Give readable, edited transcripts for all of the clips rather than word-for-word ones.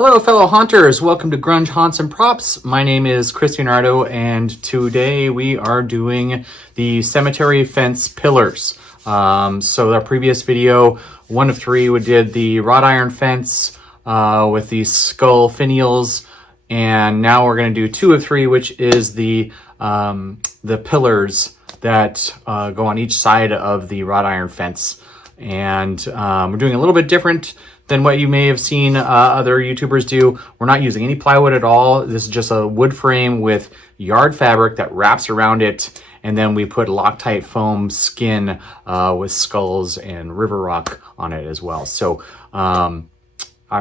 Hello, fellow haunters. Welcome to Grunge Haunts and Props. My name is Chris Leonardo, and today we are doing the cemetery fence pillars. So our previous video, 1 of 3, we did the wrought iron fence with the skull finials, and now we're going to do 2 of 3, which is the pillars that go on each side of the wrought iron fence. And we're doing a little bit different than what you may have seen other YouTubers do. We're not using any plywood at all. This is just a wood frame with yard fabric that wraps around it, and then we put Loctite foam skin with skulls and river rock on it as well. So I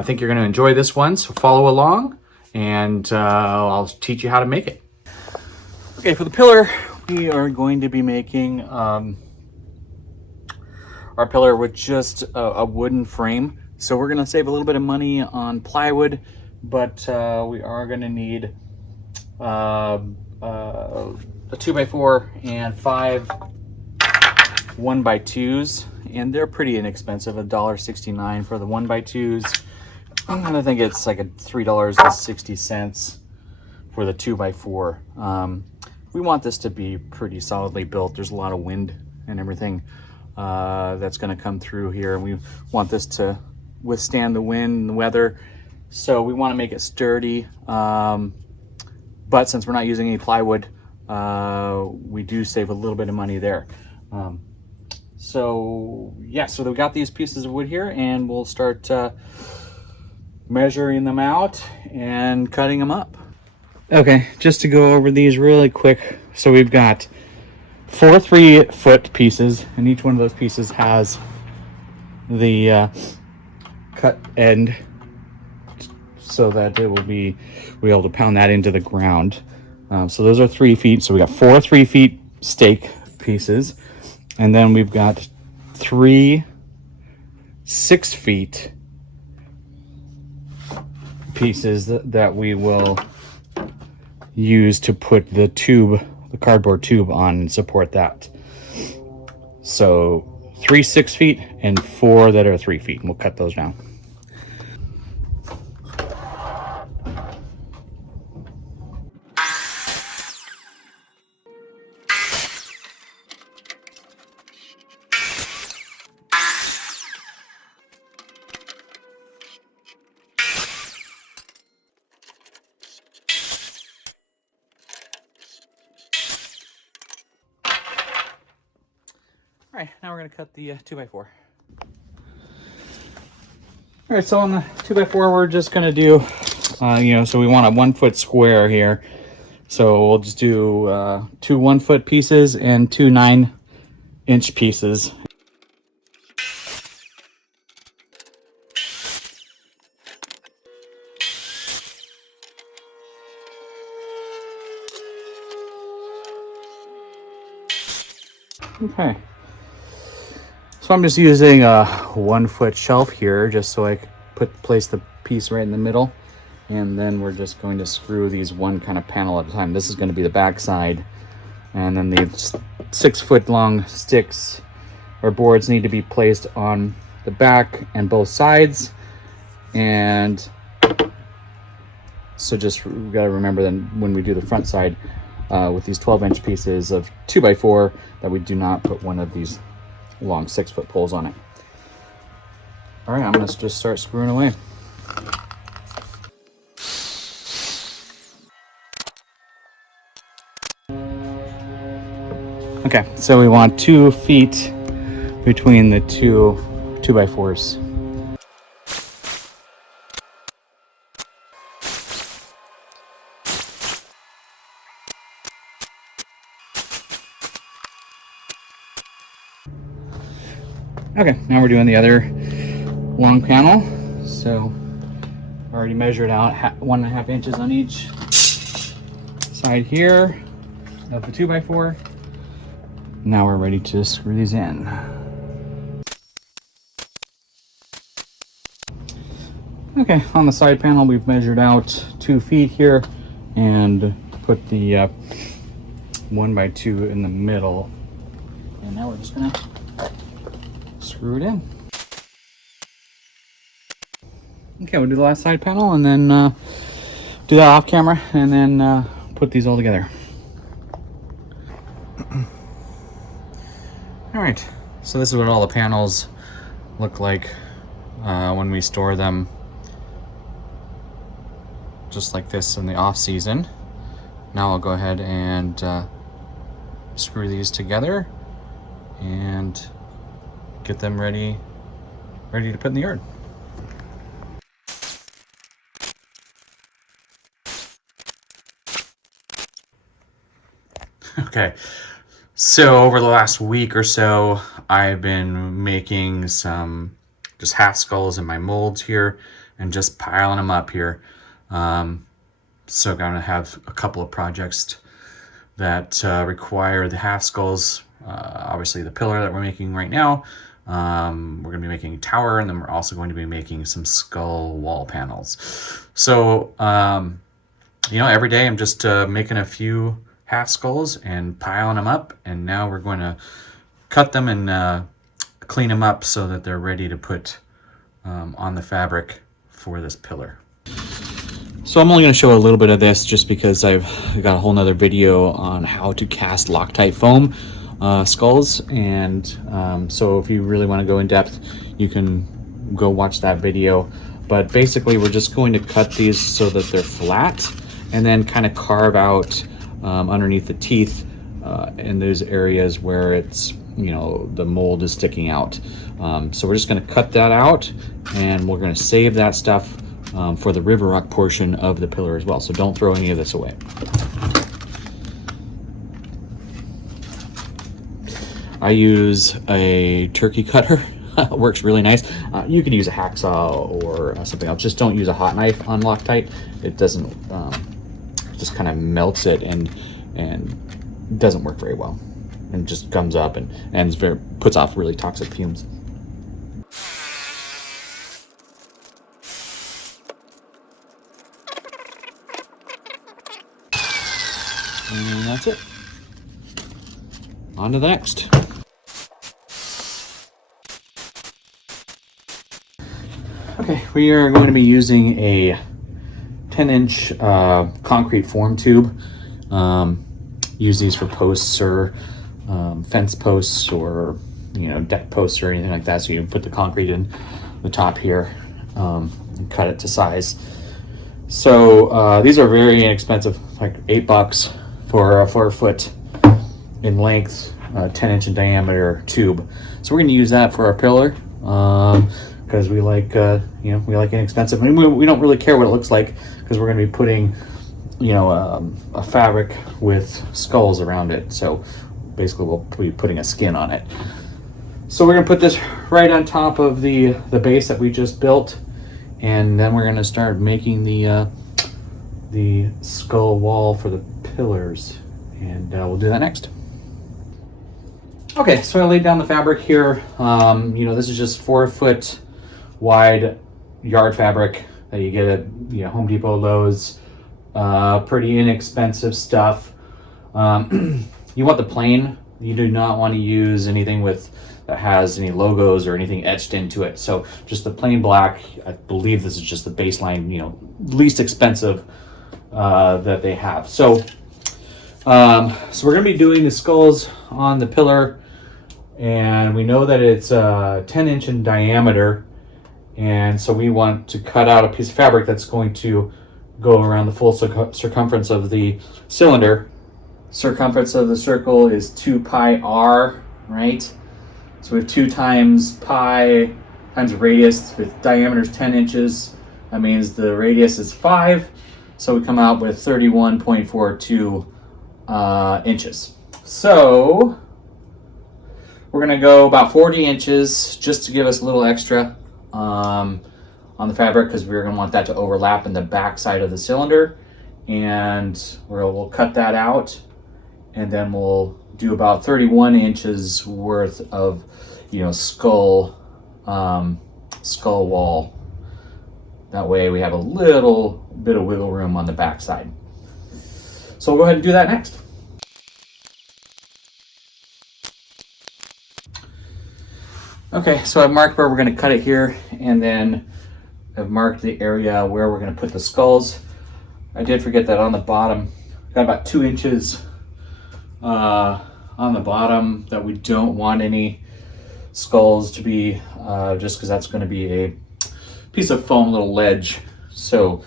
think you're going to enjoy this one, so follow along, and I'll teach you how to make it. Okay, for the pillar, we are going to be making our pillar with just a wooden frame. So we're going to save a little bit of money on plywood, but we are going to need a 2x4 and 5 1x2s, and they're pretty inexpensive, $1.69 for the 1x2s. I think it's like $3.60 for the 2x4. We want this to be pretty solidly built. There's a lot of wind and everything that's going to come through here, and we want this to withstand the wind and the weather, so we want to make it sturdy, but since we're not using any plywood, we do save a little bit of money there. So yeah, so we got these pieces of wood here, and we'll start measuring them out and cutting them up. Okay, just to go over these really quick, so we've got 4 3-foot pieces, and each one of those pieces has the cut end so that it will be able to pound that into the ground. So those are 3 feet. So we got 4 3-foot stake pieces, and then we've got 3 6-foot pieces that we will use to put the cardboard tube on and support that. So 3 6-foot and 4 that are 3 feet, and we'll cut those down. All right, now we're going to cut the 2x4. All right, so on the 2x4, we're just going to do, so we want a 1-foot square here. So we'll just do 2 1-foot pieces and 2 9-inch pieces. Okay. So I'm just using a 1-foot shelf here, just so I place the piece right in the middle, and then we're just going to screw these one kind of panel at a time. This is going to be the back side, and then the 6-foot long sticks or boards need to be placed on the back and both sides. And so just we got to remember then when we do the front side with these 12-inch pieces of 2x4 that we do not put one of these long 6-foot poles on it. All right, I'm going to just start screwing away. Okay, so we want 2 feet between the 2 2x4s. Okay, now we're doing the other long panel. So I already measured out 1.5 inches on each side here of the 2x4. Now we're ready to screw these in. Okay, on the side panel, we've measured out 2 feet here and put the 1x2 in the middle. And now we're just gonna screw it in. Okay, we'll do the last side panel and then do that off camera and then put these all together. All right, so this is what all the panels look like when we store them just like this in the off season. Now I'll go ahead and screw these together and get them ready to put in the yard. Okay, so over the last week or so, I've been making some just half skulls in my molds here and just piling them up here. So I'm gonna have a couple of projects that require the half skulls. Obviously the pillar that we're making right now. We're gonna be making a tower, and then we're also going to be making some skull wall panels. So, every day I'm just making a few half skulls and piling them up, and now we're going to cut them and clean them up so that they're ready to put on the fabric for this pillar. So I'm only going to show a little bit of this just because I've got a whole nother video on how to cast Loctite foam skulls, and so if you really want to go in depth, you can go watch that video. But basically we're just going to cut these so that they're flat and then kind of carve out underneath the teeth in those areas where it's, the mold is sticking out. So we're just going to cut that out, and we're going to save that stuff for the river rock portion of the pillar as well. So don't throw any of this away. I use a turkey cutter. It works really nice. You could use a hacksaw or something else. Just don't use a hot knife on Loctite. It doesn't, just kind of melts it and doesn't work very well, and just gums up and puts off really toxic fumes. And that's it. On to the next. Okay, we are going to be using a 10-inch concrete form tube. Use these for posts or fence posts or deck posts or anything like that. So you put the concrete in the top here and cut it to size. So these are very inexpensive, like $8 for a 4-foot in length, 10-inch in diameter tube. So we're going to use that for our pillar because we like we like inexpensive. I mean, we don't really care what it looks like because we're going to be putting a fabric with skulls around it. So basically we'll be putting a skin on it. So we're going to put this right on top of the base that we just built, and then we're going to start making the skull wall for the pillars, and we'll do that next. Okay, so I laid down the fabric here. This is just 4-foot wide yard fabric that you get at Home Depot, Lowe's. Pretty inexpensive stuff. You want the plain. You do not want to use anything that has any logos or anything etched into it. So just the plain black. I believe this is just the baseline, least expensive that they have. So we're going to be doing the skulls on the pillar, and we know that it's 10-inch in diameter, and so we want to cut out a piece of fabric that's going to go around the full circumference of the cylinder. Circumference of the circle is 2 pi r, right? So we have 2 times pi times radius. With diameter is 10 inches, that means the radius is 5. So we come out with 31.42 inches. So we're going to go about 40 inches just to give us a little extra on the fabric, because we're going to want that to overlap in the back side of the cylinder. And we'll cut that out, and then we'll do about 31 inches worth of skull wall. That way we have a little bit of wiggle room on the back side. So we'll go ahead and do that next. Okay, so I've marked where we're going to cut it here, and then I've marked the area where we're going to put the skulls. I did forget that on the bottom, got about 2 inches on the bottom that we don't want any skulls to be, just because that's going to be a piece of foam, little ledge. So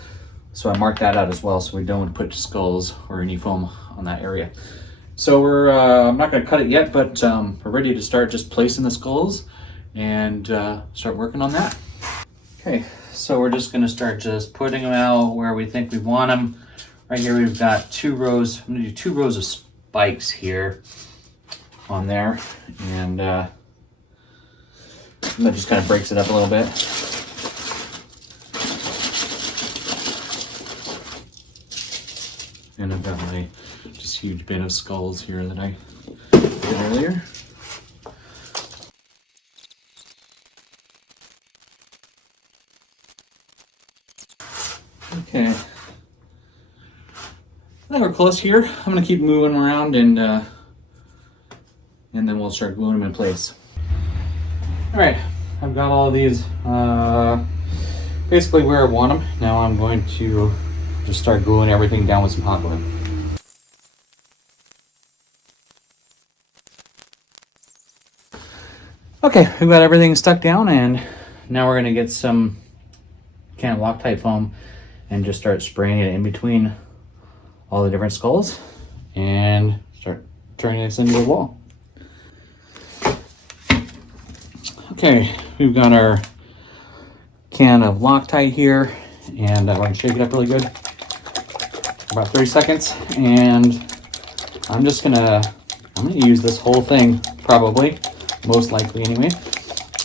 I marked that out as well, so we don't want to put skulls or any foam on that area. So we're, I'm not going to cut it yet, but we're ready to start just placing the skulls and start working on that. Okay, so we're just going to start just putting them out where we think we want them. Right here we've got 2 rows. I'm going to do 2 rows of spikes here on there, and that just kind of breaks it up a little bit. And I've got my just huge bin of skulls here that I did earlier. Okay, I think we're close here. I'm gonna keep moving around and then we'll start gluing them in place. All right, I've got all of these basically where I want them. Now I'm going to just start gluing everything down with some hot glue. Okay, we've got everything stuck down, and now we're gonna get some can of Loctite foam and just start spraying it in between all the different skulls and start turning this into a wall. Okay, we've got our can of Loctite here, and we're gonna shake it up really good for about 30 seconds, and I'm gonna use this whole thing, probably, most likely anyway.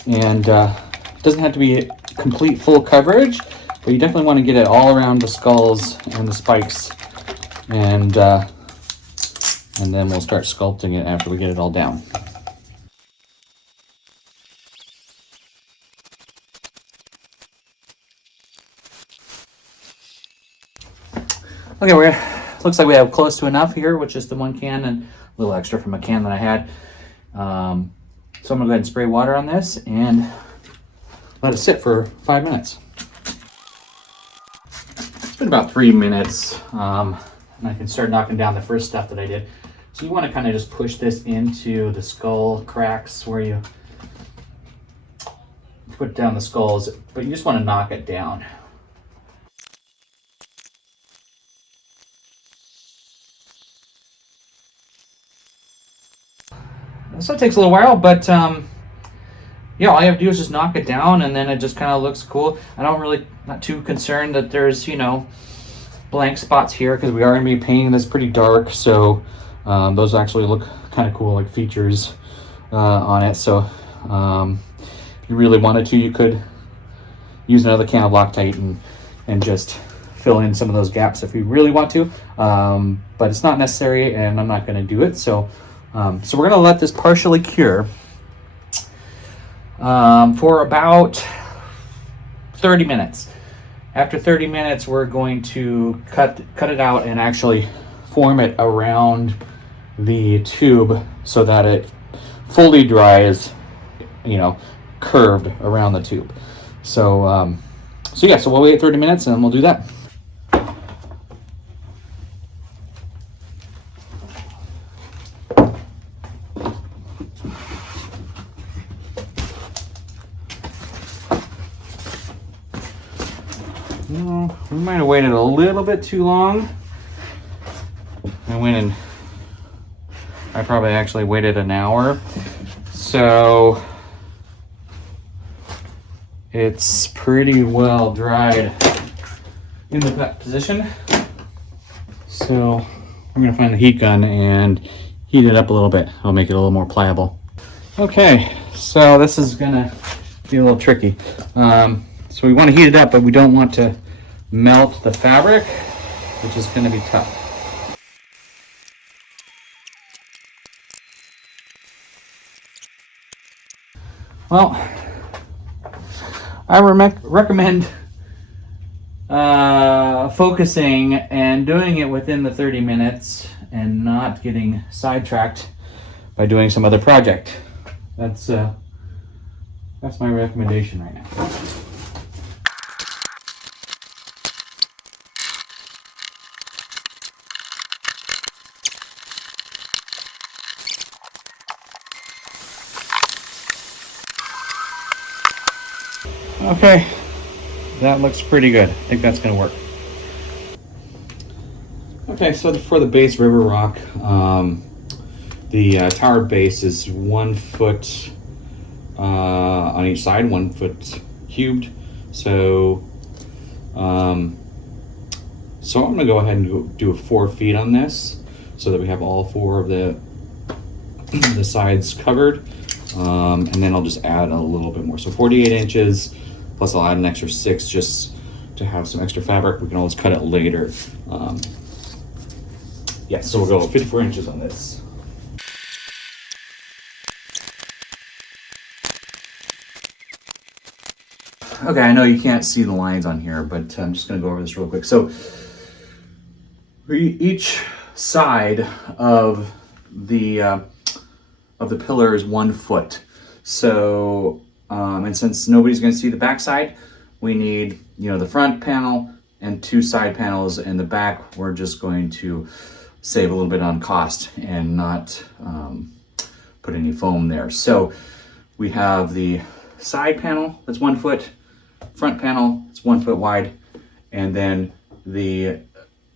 And it doesn't have to be complete full coverage, but you definitely want to get it all around the skulls and the spikes, and then we'll start sculpting it after we get it all down. Okay, looks like we have close to enough here, which is the 1 can and a little extra from a can that I had. So I'm gonna go ahead and spray water on this and let it sit for 5 minutes. It's been about 3 minutes, and I can start knocking down the first stuff that I did. So you want to kind of just push this into the skull cracks where you put down the skulls, but you just want to knock it down. So it takes a little while, but yeah, all you have to do is just knock it down, and then it just kind of looks cool. Not too concerned that there's, blank spots here, because we are going to be painting this pretty dark, so those actually look kind of cool, like features on it. So if you really wanted to, you could use another can of Loctite and just fill in some of those gaps if you really want to, but it's not necessary, and I'm not going to do it. So we're going to let this partially cure for about 30 minutes. After 30 minutes, we're going to cut it out and actually form it around the tube so that it fully dries, curved around the tube. So we'll wait 30 minutes and then we'll do that. We might have waited a little bit too long. I probably actually waited an hour. So it's pretty well dried in the cut position. So I'm gonna find the heat gun and heat it up a little bit. I'll make it a little more pliable. Okay, so this is gonna be a little tricky. So we want to heat it up, but we don't want to melt the fabric, which is going to be tough. Well, I recommend focusing and doing it within the 30 minutes and not getting sidetracked by doing some other project. That's my recommendation right now. Okay, that looks pretty good. I think that's gonna work. Okay, so for the base river rock, the tower base is 1 foot on each side, 1 foot cubed. So, so I'm gonna go ahead and do a 4 feet on this, so that we have all 4 of the sides covered. And then I'll just add a little bit more. So 48 inches, plus I'll add an extra 6 just to have some extra fabric. We can always cut it later. Yeah, so we'll go 54 inches on this. Okay, I know you can't see the lines on here, but I'm just gonna go over this real quick. So each side of the pillar is 1 foot. So, and since nobody's gonna see the back side, we need, the front panel and 2 side panels. In the back, we're just going to save a little bit on cost and not put any foam there. So we have the side panel that's 1 foot, front panel it's 1 foot wide, and then the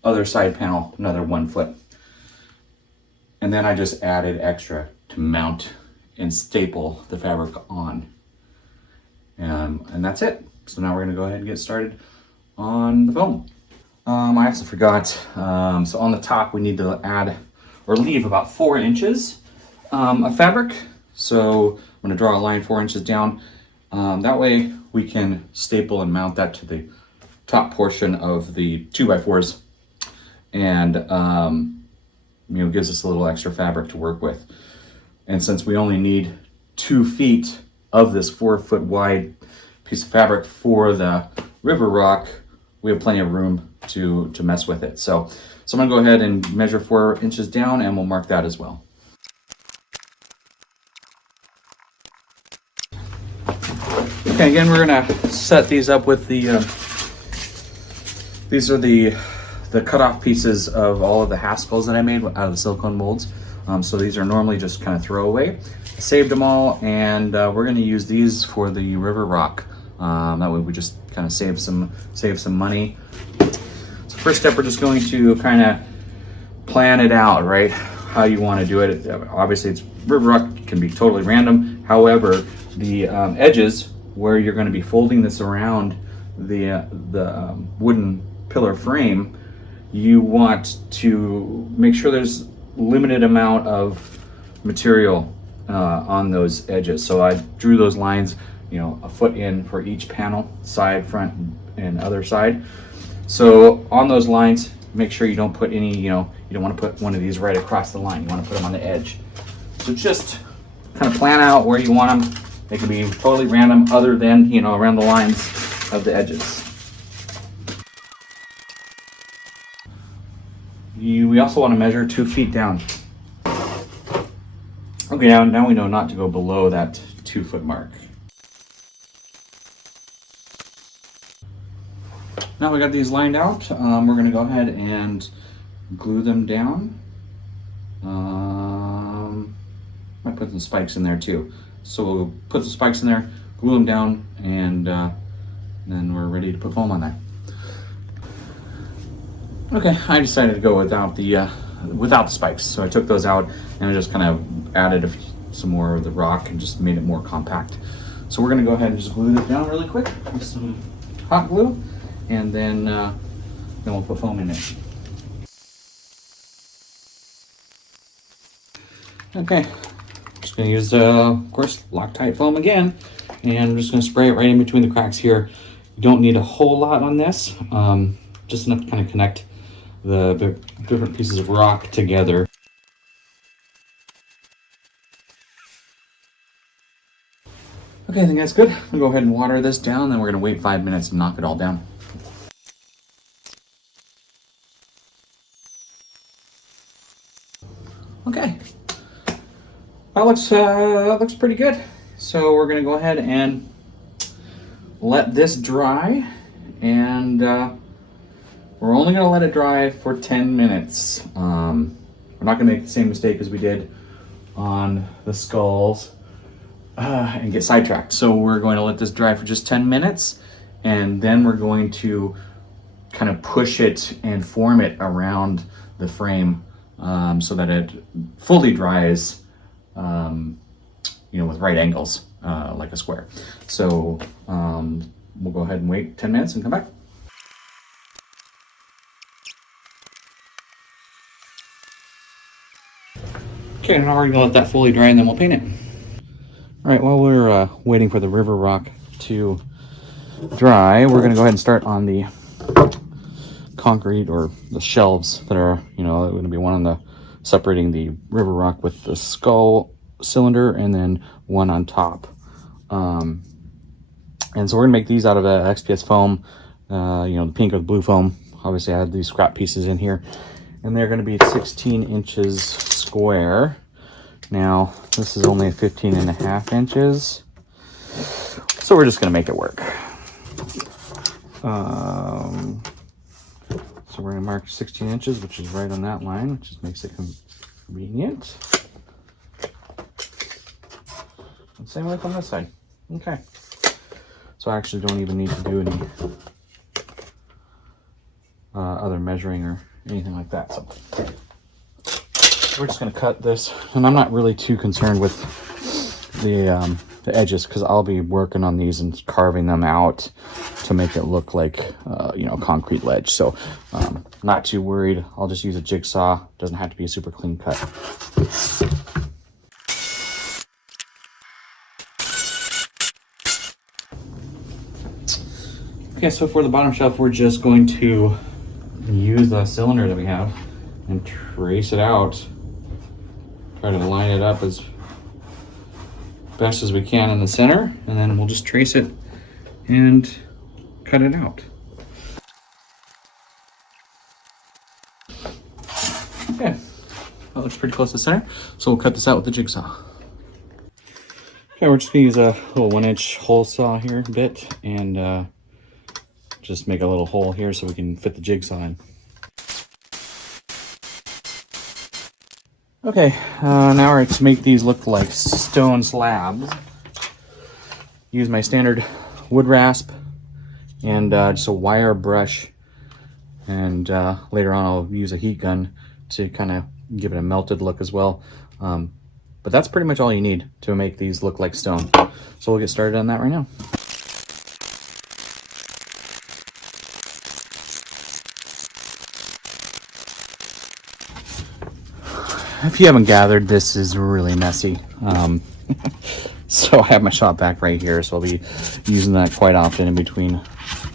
other side panel another 1 foot. And then I just added extra to mount and staple the fabric on. And that's it. So now we're gonna go ahead and get started on the foam. I also forgot, so on the top we need to add or leave about 4 inches of fabric. So I'm gonna draw a line 4 inches down. That way we can staple and mount that to the top portion of the 2x4s, and gives us a little extra fabric to work with. And since we only need 2 feet of this 4 foot wide piece of fabric for the river rock, we have plenty of room to mess with it. So I'm gonna go ahead and measure 4 inches down, and we'll mark that as well. Okay, again, we're gonna set these up with these are the cutoff pieces of all of the Haskells that I made out of the silicone molds. So these are normally just kind of throwaway. I saved them all, and we're gonna use these for the river rock. That way we just kind of save some money. So first step, we're just going to kind of plan it out, right? How you want to do it. Obviously, it's river rock, can be totally random. However, the edges where you're going to be folding this around the wooden pillar frame, you want to make sure there's limited amount of material on those edges. So I drew those lines, a foot in for each panel, side, front, and other side. So on those lines, make sure you don't put any, you don't want to put one of these right across the line. You want to put them on the edge. So just kind of plan out where you want them. They can be totally random, other than, around the lines of the edges. We also want to measure 2 feet down. Okay, now we know not to go below that 2 foot mark. Now we got these lined out, we're going to go ahead and glue them down. Might put some spikes in there too. So we'll put some spikes in there, glue them down, and then we're ready to put foam on that. Okay, I decided to go without the spikes. So I took those out and I just kind of added some more of the rock and just made it more compact. So we're going to go ahead and just glue this down really quick with some hot glue, and then we'll put foam in it. Okay, just gonna use, of course, Loctite foam again, and I'm just gonna spray it right in between the cracks here. You don't need a whole lot on this, just enough to kind of connect the different pieces of rock together. Okay, I think that's good. I'm gonna go ahead and water this down, then we're gonna wait 5 minutes and knock it all down. Okay, that looks pretty good. So we're gonna go ahead and let this dry, and we're only gonna let it dry for 10 minutes. We're not gonna make the same mistake as we did on the skulls. and get sidetracked. So we're going to let this dry for just 10 minutes, and then we're going to kind of push it and form it around the frame so that it fully dries, with right angles, like a square. So we'll go ahead and wait 10 minutes and come back. Okay, now we're gonna let that fully dry and then we'll paint it. All right, while we're waiting for the river rock to dry, we're gonna go ahead and start on the concrete, or the shelves that are, going to be one on the separating the river rock with the skull cylinder, and then one on top. And so we're gonna make these out of XPS foam, the pink or the blue foam. Obviously, I have these scrap pieces in here, and they're going to be 16 inches square. Now, this is only 15.5 inches, so we're just going to make it work. So we're going to mark 16 inches, which is right on that line, which just makes it convenient. And same like on this side. Okay. So I actually don't even need to do any other measuring or anything like that. So we're just going to cut this, and I'm not really too concerned with the edges, because I'll be working on these and carving them out to make it look like a concrete ledge. So not too worried. I'll just use a jigsaw. Doesn't have to be a super clean cut. Okay, so for the bottom shelf, we're just going to use the cylinder that we have and trace it out. Try to line it up as best as we can in the center, and then we'll just trace it and cut it out. Okay, that looks pretty close to the center, so we'll cut this out with the jigsaw. Okay, we're just gonna use a little 1-inch hole saw here bit, and just make a little hole here so we can fit the jigsaw in. Okay, now we're to make these look like stone slabs. Use my standard wood rasp and just a wire brush, and later on I'll use a heat gun to kind of give it a melted look as well. But that's pretty much all you need to make these look like stone. So we'll get started on that right now. If you haven't gathered, this is really messy. So I have my shop vac right here, so I'll be using that quite often in between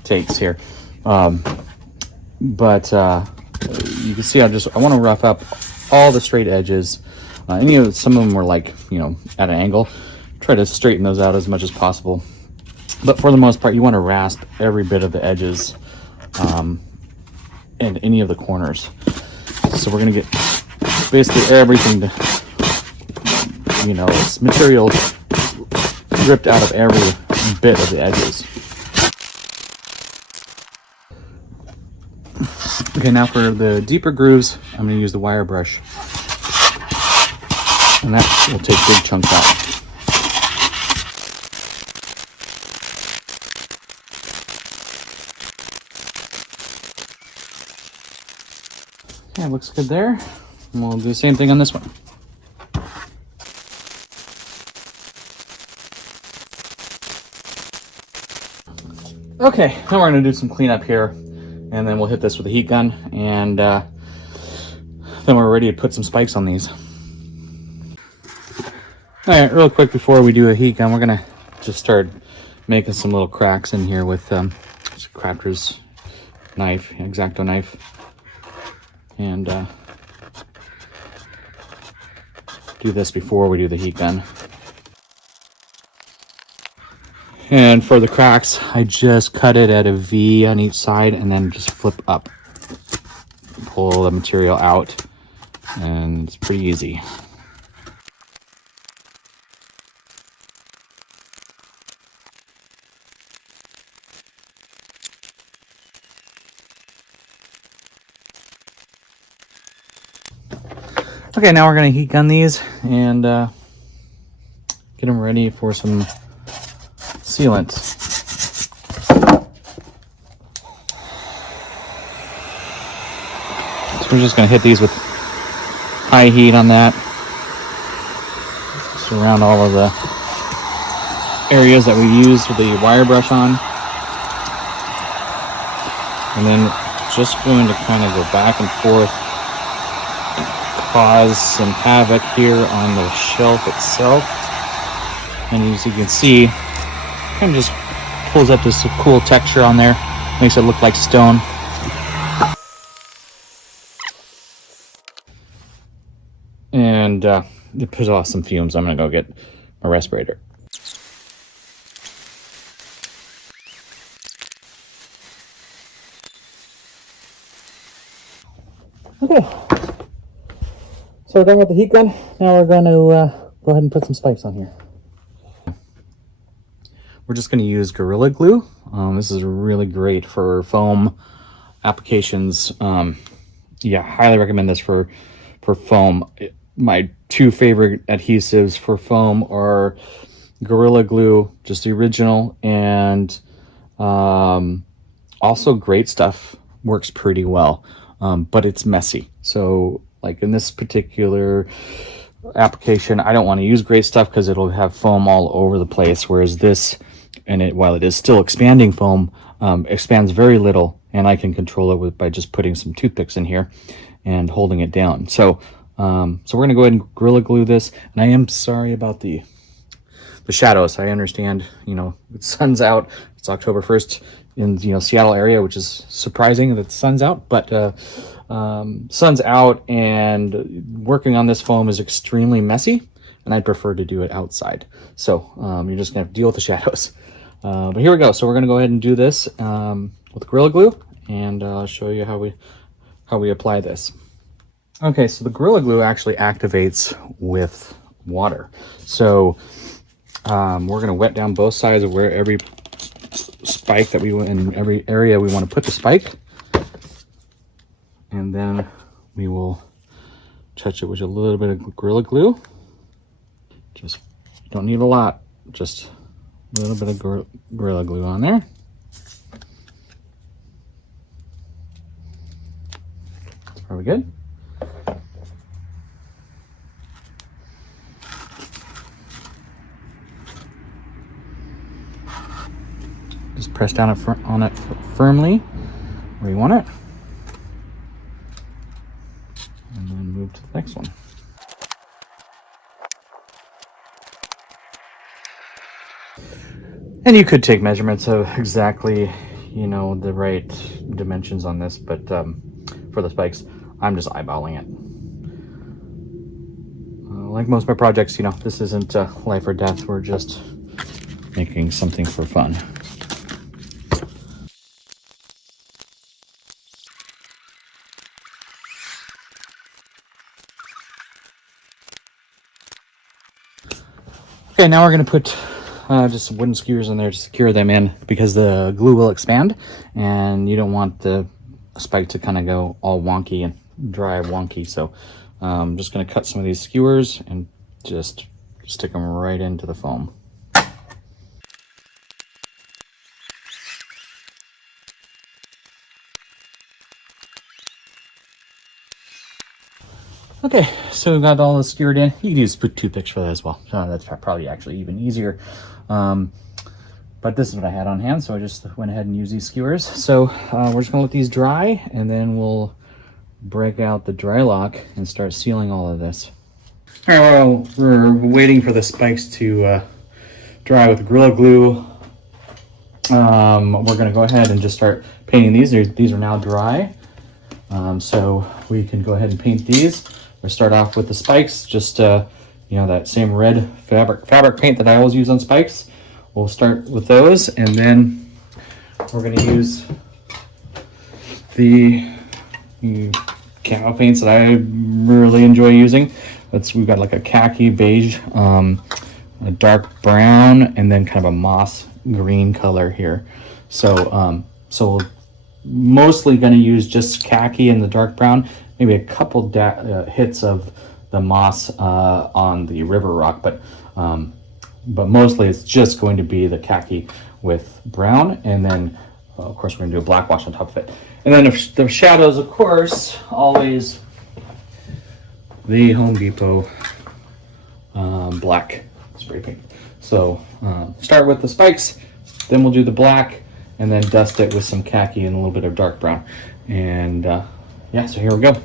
takes here. But you can see I want to rough up all the straight edges. Some of them were like, at an angle. Try to straighten those out as much as possible. But for the most part, you want to rasp every bit of the edges and any of the corners. So we're going to get basically everything this material ripped out of every bit of the edges. Okay, now for the deeper grooves, I'm going to use the wire brush, and that will take big chunks out. Okay, looks good there. And we'll do the same thing on this one. Okay, now we're going to do some cleanup here, and then we'll hit this with a heat gun, and then we're ready to put some spikes on these. All right, real quick before we do a heat gun, we're going to just start making some little cracks in here with just a crafter's knife, X-Acto knife, and do this before we do the heat gun. And for the cracks, I just cut it at a V on each side and then just flip up. Pull the material out, and it's pretty easy. Okay, now we're going to heat gun these and get get them ready for some sealant. So we're just going to hit these with high heat on that. Just around all of the areas that we used the wire brush on. And then just going to kind of go back and forth, cause some havoc here on the shelf itself. And as you can see, kind of just pulls up this cool texture on there, makes it look like stone. And it puts off some fumes. I'm gonna go get a respirator. Okay, so we're done with the heat gun. Now we're going to go ahead and put some spikes on here. We're just going to use Gorilla Glue. This is really great for foam applications. Yeah, highly recommend this for foam. My two favorite adhesives for foam are Gorilla Glue, just the original, and also Great Stuff works pretty well. But it's messy. So like in this particular application, I don't want to use Great Stuff because it'll have foam all over the place. Whereas this, while it is still expanding foam, expands very little, and I can control it by just putting some toothpicks in here and holding it down. So we're going to go ahead and Gorilla Glue this. And I am sorry about the shadows. I understand, the sun's out. It's October 1st. In Seattle area, which is surprising that the sun's out, but sun's out, and working on this foam is extremely messy, and I'd prefer to do it outside. So you're just gonna have to deal with the shadows. But here we go. So we're gonna go ahead and do this with Gorilla Glue, and I'll show you how we apply this. Okay, so the Gorilla Glue actually activates with water. So we're gonna wet down both sides of where every spike that we want, in every area we want to put the spike, and then we will touch it with a little bit of Gorilla Glue. Just don't need a lot, just a little bit of Gorilla Glue on there. That's probably good. Just press down on it firmly where you want it. And then move to the next one. And you could take measurements of exactly, the right dimensions on this, but for the spikes, I'm just eyeballing it. Like most of my projects, this isn't life or death. We're just making something for fun. Okay, now we're going to put just some wooden skewers in there to secure them in, because the glue will expand and you don't want the spike to kind of go all wonky and dry wonky. So I'm just going to cut some of these skewers and just stick them right into the foam. Okay, so we've got all this skewered in. You can use toothpicks for that as well. That's probably actually even easier. But this is what I had on hand, so I just went ahead and used these skewers. So we're just gonna let these dry, and then we'll break out the dry lock and start sealing all of this. All right, well, we're waiting for the spikes to dry with Gorilla Glue. We're gonna go ahead and just start painting these. These are now dry. So we can go ahead and paint these. We'll start off with the spikes, just that same red fabric paint that I always use on spikes. We'll start with those, and then we're going to use the camo paints that I really enjoy using. We've got like a khaki beige, a dark brown, and then kind of a moss green color here. So we're mostly going to use just khaki and the dark brown, maybe a couple hits of the moss on the river rock, but but mostly it's just going to be the khaki with brown, and then of course we're going to do a black wash on top of it. And then the shadows, of course, always the Home Depot black spray paint. So start with the spikes, then we'll do the black, and then dust it with some khaki and a little bit of dark brown. And yeah, so here we go.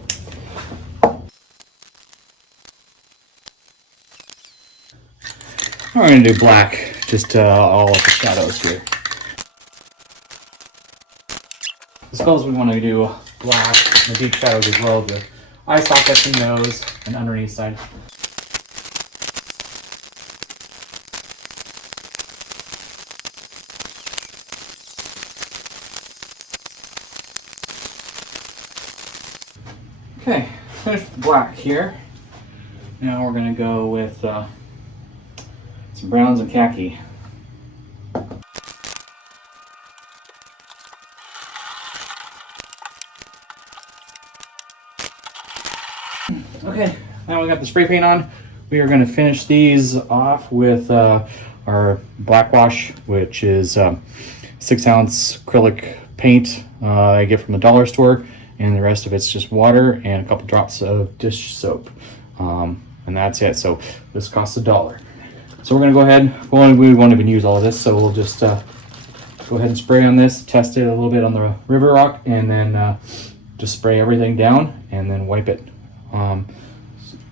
We're going to do black, just all of the shadows here. As well as we want to do black, the deep shadows as well, the eye sockets and nose and underneath side. Okay, finished the black here. Now we're going to go with some browns and khaki. Okay, now we got the spray paint on. We are going to finish these off with our black wash, which is 6-ounce acrylic paint I get from the dollar store, and the rest of it's just water and a couple drops of dish soap, and that's it. So this costs $1. So we're going to go ahead. We won't even use all of this, so we'll just go ahead and spray on this, test it a little bit on the river rock, and then just spray everything down and then wipe it.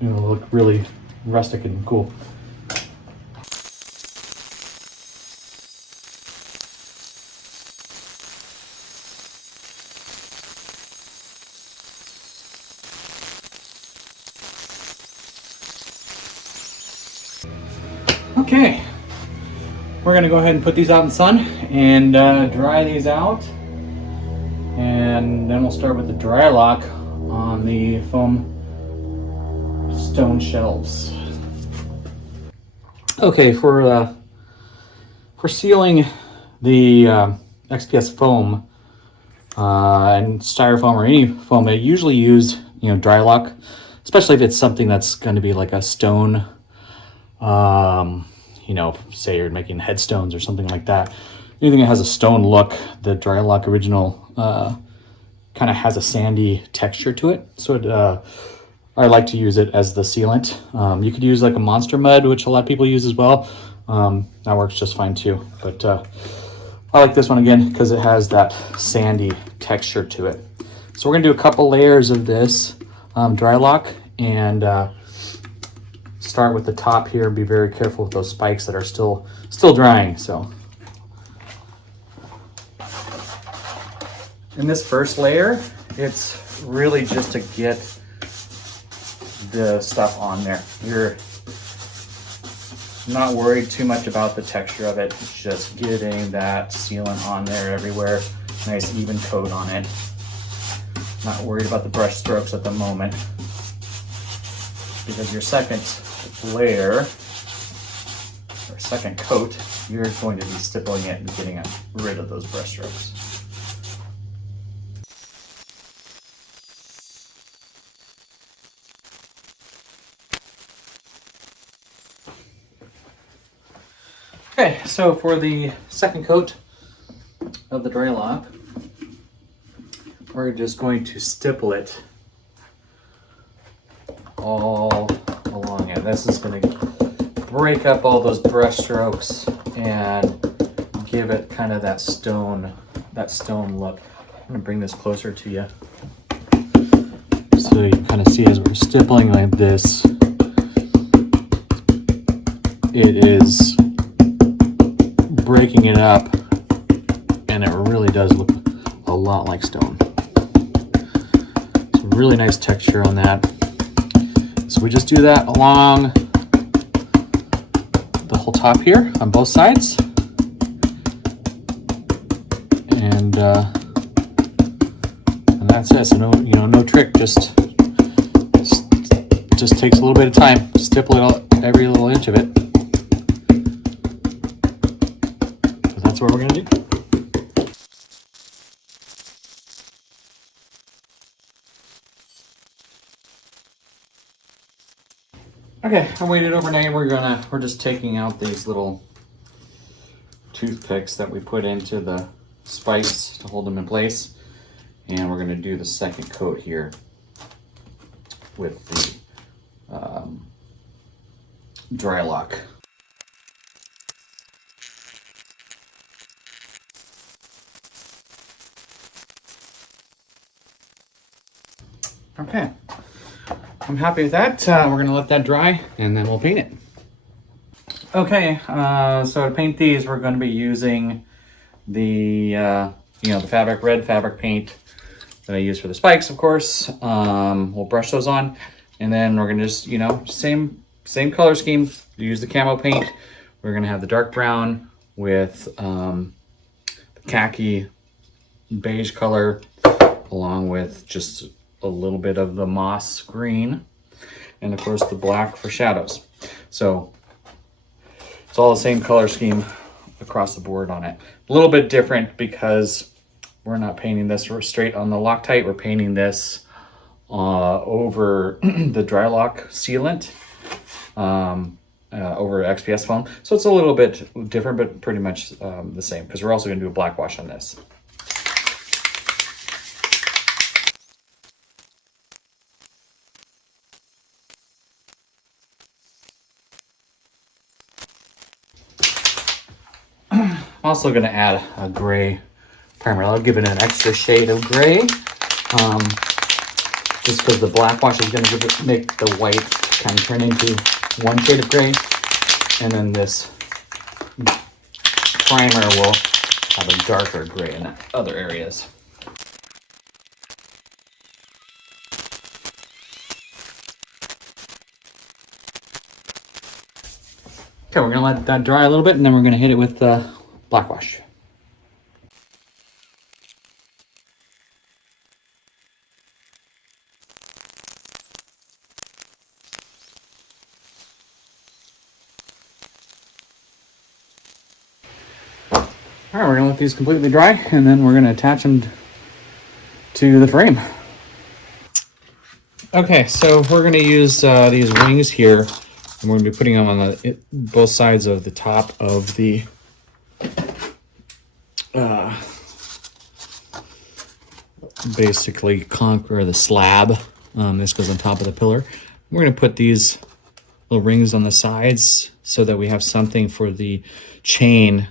It'll look really rustic and cool. Okay, we're gonna go ahead and put these out in the sun and dry these out, and then we'll start with the dry lock on the foam stone shelves. Okay, for sealing the XPS foam and styrofoam or any foam, I usually use dry lock, especially if it's something that's going to be like a stone. Say you're making headstones or something like that. Anything that has a stone look, the dry lock original kind of has a sandy texture to it. So I like to use it as the sealant. You could use like a Monster Mud, which a lot of people use as well. That works just fine too. But I like this one again because it has that sandy texture to it. So we're gonna do a couple layers of this dry lock, and start with the top here and be very careful with those spikes that are still drying. So in this first layer, it's really just to get the stuff on there. You're not worried too much about the texture of it. It's just getting that sealant on there everywhere. Nice even coat on it. Not worried about the brush strokes at the moment, because your second layer or second coat, you're going to be stippling it and getting rid of those brush strokes. Okay, so for the second coat of the dry lock, we're just going to stipple it all along it. This is going to break up all those brush strokes and give it kind of that stone look. I'm going to bring this closer to you so you kind of see as we're stippling like this, it is breaking it up, and it really does look a lot like stone. It's a really nice texture on that. So we just do that along the whole top here on both sides, and that's it. So no trick. Just takes a little bit of time. Stipple it all, every little inch of it. So that's what we're gonna do. Okay, I waited overnight. We're just taking out these little toothpicks that we put into the spikes to hold them in place. And we're gonna do the second coat here with the dry lock. Okay, I'm happy with that. We're gonna let that dry and then we'll paint it. Okay, so to paint these, we're gonna be using the the red fabric paint that I use for the spikes, of course. We'll brush those on, and then we're gonna just, same color scheme. Use the camo paint. We're gonna have the dark brown with the khaki beige color, along with just a little bit of the moss green, and of course the black for shadows. So it's all the same color scheme across the board on it. A little bit different because we're not painting this straight on the Loctite. We're painting this over the dry lock sealant over XPS foam. So it's a little bit different, but pretty much the same, because we're also going to do a black wash on this. I'm also going to add a gray primer. I'll give it an extra shade of gray, just because the black wash is going to make the white kind of turn into one shade of gray, and then this primer will have a darker gray in other areas. Okay, we're going to let that dry a little bit, and then we're going to hit it with the black wash. All right, we're gonna let these completely dry, and then we're gonna attach them to the frame. Okay, so we're gonna use these rings here, and we're gonna be putting them on both sides of the top of the basically conquer the slab. This goes on top of the pillar. We're gonna put these little rings on the sides so that we have something for the chain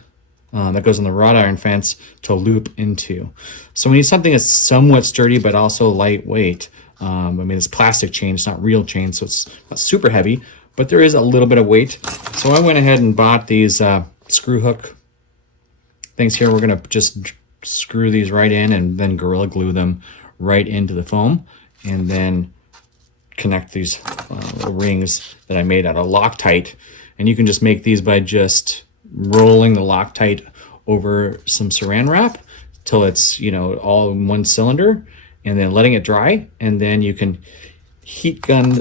that goes on the wrought iron fence to loop into. So we need something that's somewhat sturdy but also lightweight. I mean, it's plastic chain, it's not real chain, so it's not super heavy, but there is a little bit of weight. So I went ahead and bought these screw hook things here. We're gonna just screw these right in and then Gorilla Glue them right into the foam, and then connect these rings that I made out of Loctite. And you can just make these by just rolling the Loctite over some saran wrap till it's, all in one cylinder, and then letting it dry. And then you can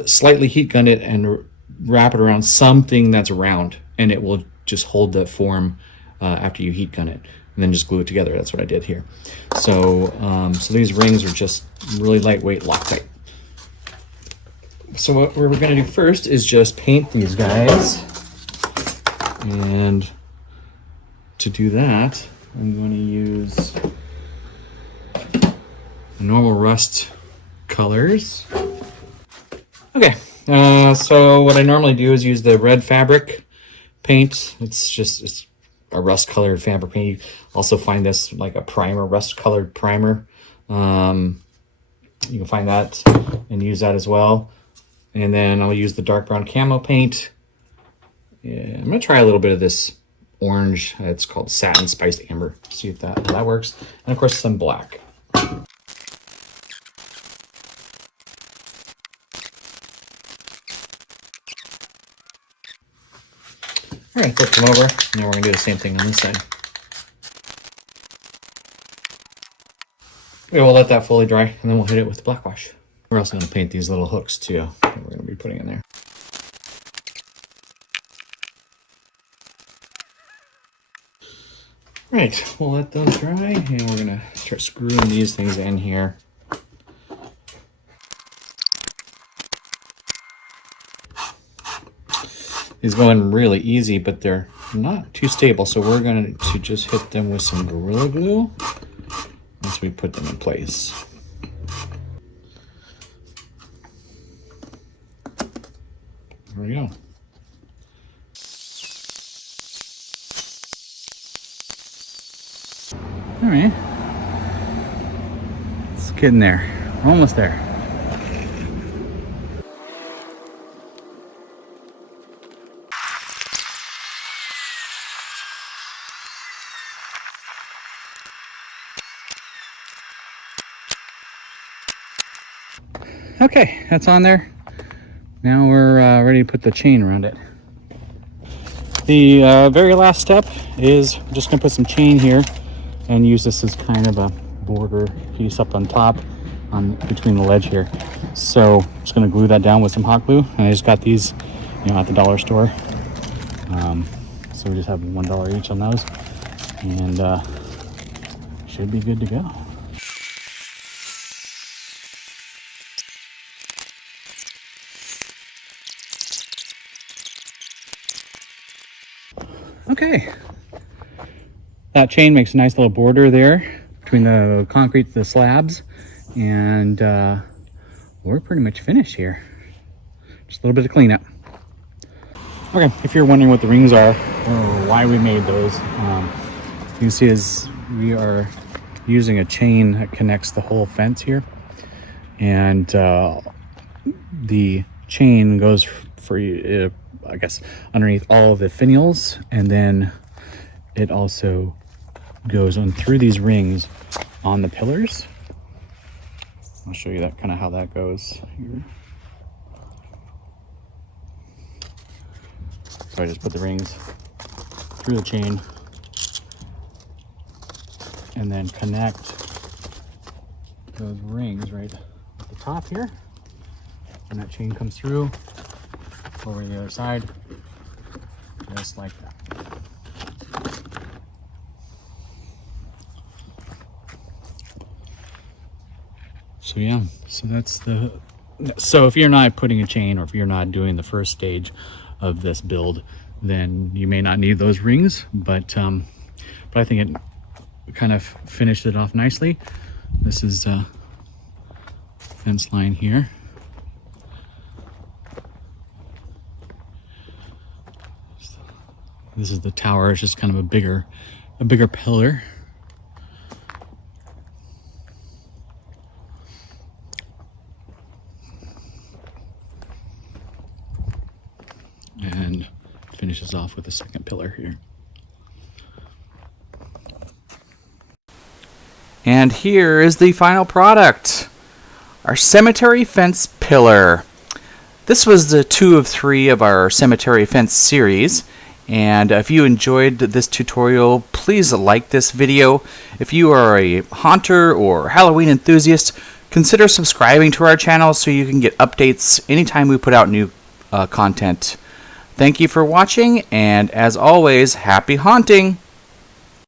slightly heat gun it and wrap it around something that's round, and it will just hold the form after you heat gun it, and then just glue it together. That's what I did here. So, so these rings are just really lightweight Loctite. So what we're going to do first is just paint these guys. And to do that, I'm going to use normal rust colors. Okay, so what I normally do is use the red fabric paint. It's a rust colored fabric paint. You also find this like a primer, rust colored primer. You can find that and use that as well. And then I'll use the dark brown camo paint. Yeah, I'm gonna try a little bit of this orange. It's called Satin Spiced Amber. See if how that works. And of course some black. All right, flip them over, and then we're gonna do the same thing on this side. Okay, we'll let that fully dry, and then we'll hit it with the black wash. We're also gonna paint these little hooks too that we're gonna be putting in there. Right, we'll let those dry, and we're gonna start screwing these things in here. These go in really easy, but they're not too stable. So we're going to just hit them with some Gorilla Glue once we put them in place. There we go. All right. It's getting there. We're almost there. Okay, that's on there. Now we're ready to put the chain around it. The very last step is I'm just going to put some chain here and use this as kind of a border piece up on top between the ledge here. So I'm just going to glue that down with some hot glue. And I just got these, at the dollar store. So we just have $1 each on those, and should be good to go. Okay, that chain makes a nice little border there between the concrete, the slabs, and we're pretty much finished here. Just a little bit of cleanup. Okay, if you're wondering what the rings are or why we made those, you can see is we are using a chain that connects the whole fence here, and the chain goes for I guess underneath all of the finials, and then it also goes on through these rings on the pillars. I'll show you that kind of how that goes here. So I just put the rings through the chain and then connect those rings right at the top here, and that chain comes through over the other side, just like that. So yeah, so that's so if you're not putting a chain, or if you're not doing the first stage of this build, then you may not need those rings, but I think it kind of finished it off nicely. This is a fence line here. This is the tower. It's just kind of a bigger pillar. And finishes off with the second pillar here. And here is the final product, our cemetery fence pillar. This was the 2 of 3 of our cemetery fence series. And if you enjoyed this tutorial, please like this video. If you are a haunter or Halloween enthusiast, consider subscribing to our channel so you can get updates anytime we put out new content. Thank you for watching, and as always, happy haunting!